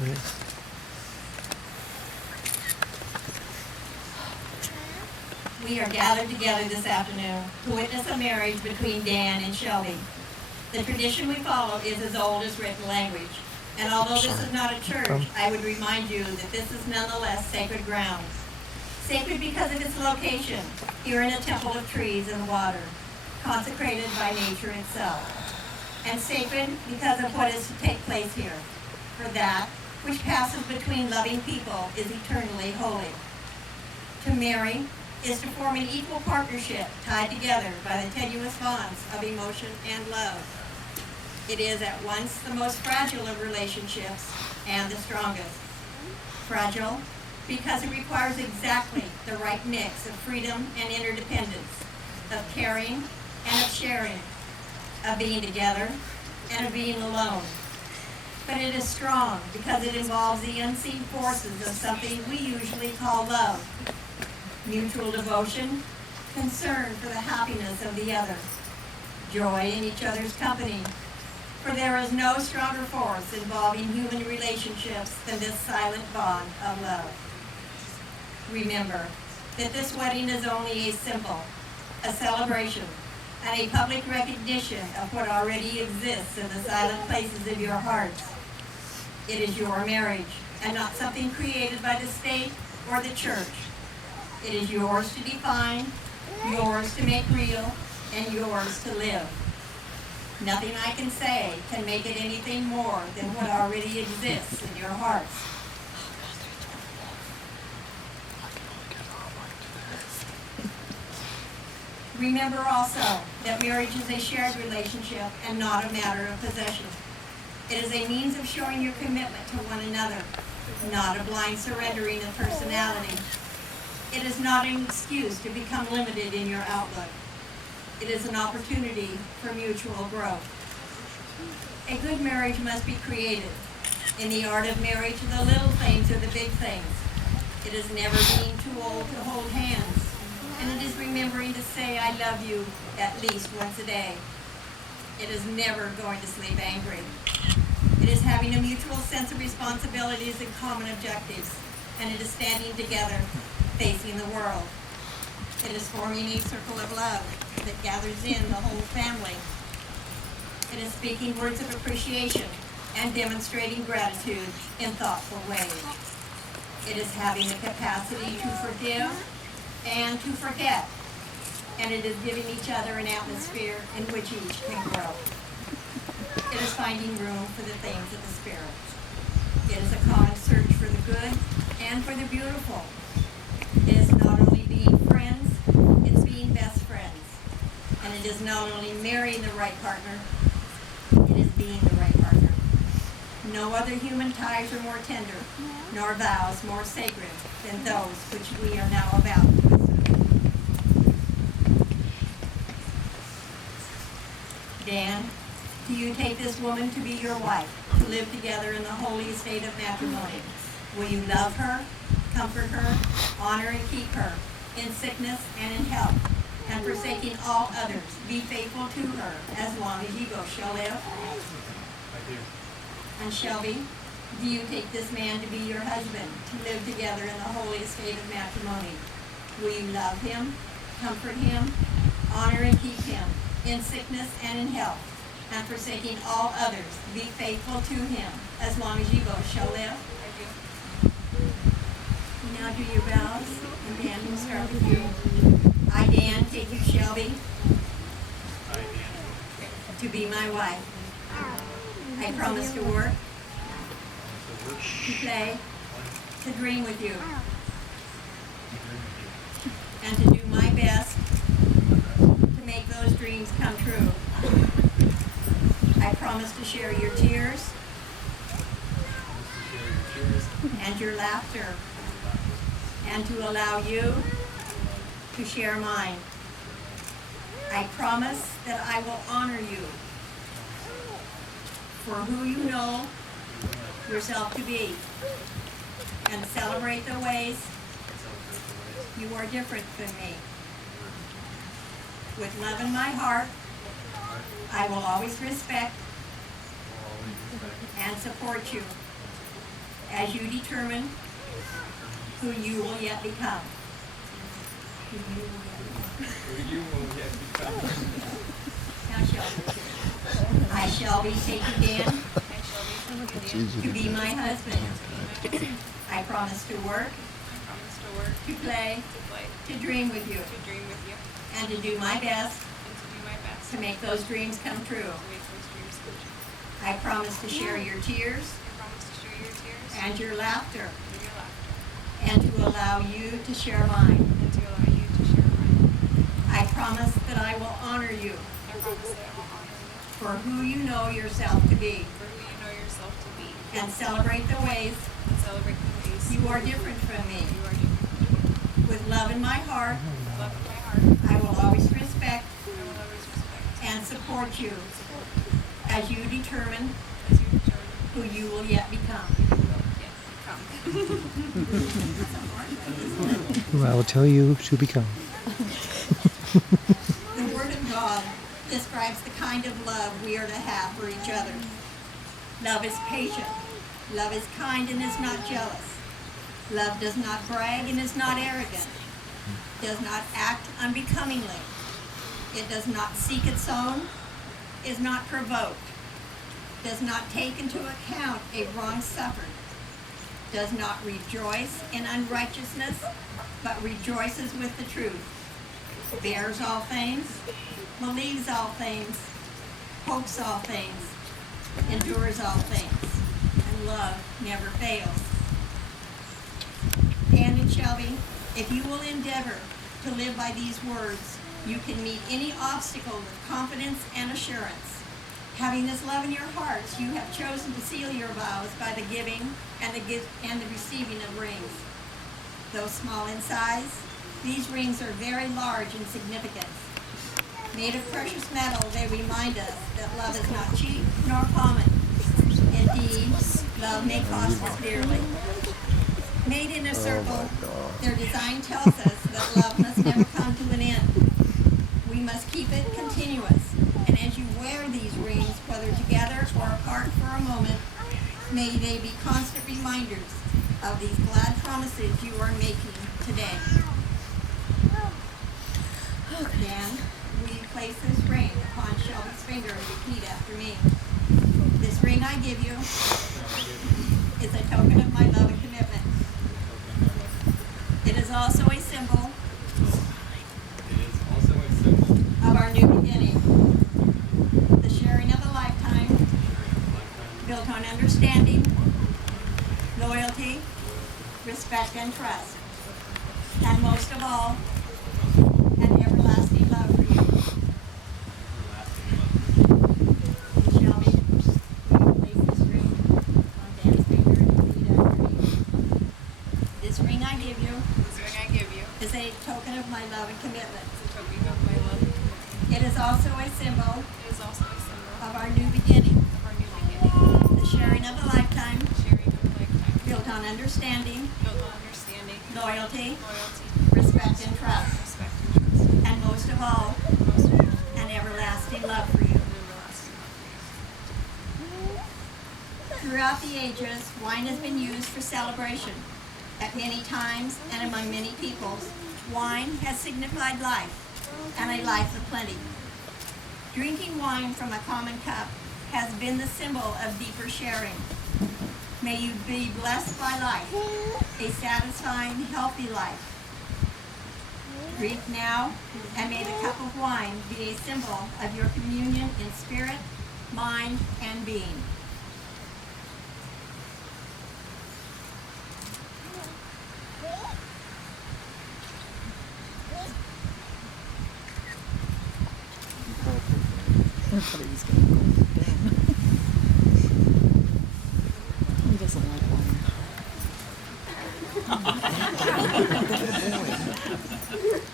We are gathered together this afternoon to witness a marriage between Dan and Shelby. The tradition we follow is as old as written language, and although this is not a church, I would remind you that this is nonetheless sacred ground. Sacred because of its location, here in a temple of trees and water, consecrated by nature itself. And sacred because of what is to take place here, for that which passes between loving people is eternally holy. To marry is to form an equal partnership tied together by the tenuous bonds of emotion and love. It is at once the most fragile of relationships and the strongest. Fragile because it requires exactly the right mix of freedom and interdependence, of caring and of sharing, of being together and of being alone. But it is strong because it involves the unseen forces of something we usually call love. Mutual devotion, concern for the happiness of the other, joy in each other's company. For there is no stronger force involving human relationships than this silent bond of love. Remember that this wedding is only a symbol, a celebration, and a public recognition of what already exists in the silent places of your hearts. It is your marriage, and not something created by the state or the church. It is yours to define, yours to make real, and yours to live. Nothing I can say can make it anything more than what already exists in your hearts. Remember also that marriage is a shared relationship and not a matter of possession. It is a means of showing your commitment to one another, not a blind surrendering of personality. It is not an excuse to become limited in your outlook. It is an opportunity for mutual growth. A good marriage must be created. In the art of marriage, the little things are the big things. It is never being too old to hold hands, and it is remembering to say I love you at least once a day. It is never going to sleep angry. It is having a mutual sense of responsibilities and common objectives, and it is standing together, facing the world. It is forming a circle of love that gathers in the whole family. It is speaking words of appreciation and demonstrating gratitude in thoughtful ways. It is having the capacity to forgive and to forget. And it is giving each other an atmosphere in which each can grow. It is finding room for the things of the Spirit. It is a common search for the good and for the beautiful. It is not only being friends, it's being best friends. And it is not only marrying the right partner, it is being the right partner. No other human ties are more tender, nor vows more sacred than those which we are now about to assume. Dan, do you take this woman to be your wife, to live together in the holy estate of matrimony? Will you love her, comfort her, honor and keep her, in sickness and in health, and forsaking all others, be faithful to her as long as ye both shall live? I do. And Shelby, do you take this man to be your husband, to live together in the holy estate of matrimony? Will you love him, comfort him, honor and keep him, in sickness and in health, and forsaking all others, be faithful to him as long as ye both shall live? Now do your vows, and Dan will start with you. I, Dan, take you, Shelby, I, Dan, to be my wife. I promise to work, to work, to play, to dream with you, and to do my best to make those dreams come true. I promise to share your tears and your laughter, and to allow you to share mine. I promise that I will honor you for who you know yourself to be, and celebrate the ways you are different than me. With love in my heart, I will always respect and support you. as you determine who you will yet become. Who you will yet become. Now, Shelby. I shall be taking Dan to be my husband. I promise to work, to play, to dream with you, and to do my best to make those dreams come true. I promise to share your tears and your laughter, and to allow you to share mine. I promise that I will honor you for who you know yourself to be, and celebrate the ways you are different from me. With love in my heart, I will always respect and support you as you determine who you will yet become. Who I will tell you to become. The Word of God describes the kind of love we are to have for each other. Love is patient. Love is kind and is not jealous. Love does not brag and is not arrogant. Does not act unbecomingly. It does not seek its own. Is not provoked. Does not take into account a wrong suffered. Does not rejoice in unrighteousness, but rejoices with the truth. Bears all things, believes all things, hopes all things, endures all things, and love never fails. Dan and Shelby, if you will endeavor to live by these words, you can meet any obstacle with confidence and assurance. Having this love in your hearts, you have chosen to seal your vows by the giving and the receiving of rings. Though small in size, these rings are very large in significance. Made of precious metal, they remind us that love is not cheap nor common. Indeed, love may cost us dearly. Made in a circle, their design tells us that love must never come to an end. We must keep it continuous. And as you wear these rings, whether together or apart for a moment, may they be constant reminders of these glad promises you are making today. Dan, will you place this ring upon Shelby's finger and repeat after me? This ring I give you is a token of my love and commitment. It is also a symbol of our new beginning. The sharing of a lifetime built on understanding, loyalty, respect, and trust. And most of all, an everlasting love for you. Shelby, will you place this ring on Dan's finger and repeat after me? This ring I give you is a token of my love and commitment. It is also a symbol of our new beginning. The sharing of a lifetime built on understanding, loyalty, respect, and trust. And most of all, an everlasting love for you. Throughout the ages, wine has been used for celebration. At many times and among many peoples, wine has signified life, and a life of plenty. Drinking wine from a common cup has been the symbol of deeper sharing. May you be blessed by life, a satisfying, healthy life. Drink now, and may the cup of wine be a symbol of your communion in spirit, mind, and being. I thought he was going to go down. He doesn't like wine.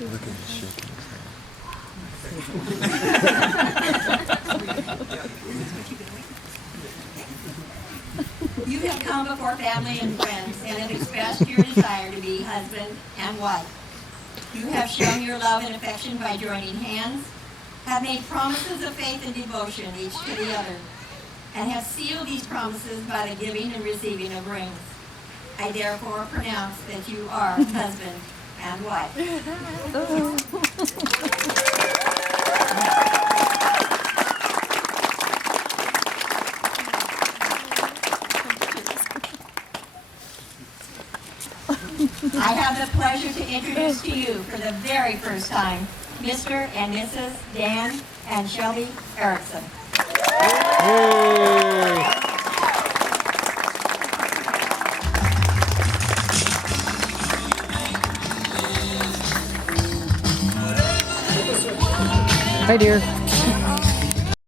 Look at him shaking his head. You have come before family and friends and have expressed your desire to be husband and wife. You have shown your love and affection by joining hands, have made promises of faith and devotion each to the other, and have sealed these promises by the giving and receiving of rings. I therefore pronounce that you are husband and wife. I have the pleasure to introduce to you for the very first time, Mr. and Mrs. Dan and Shelby Erickson. Hi, dear.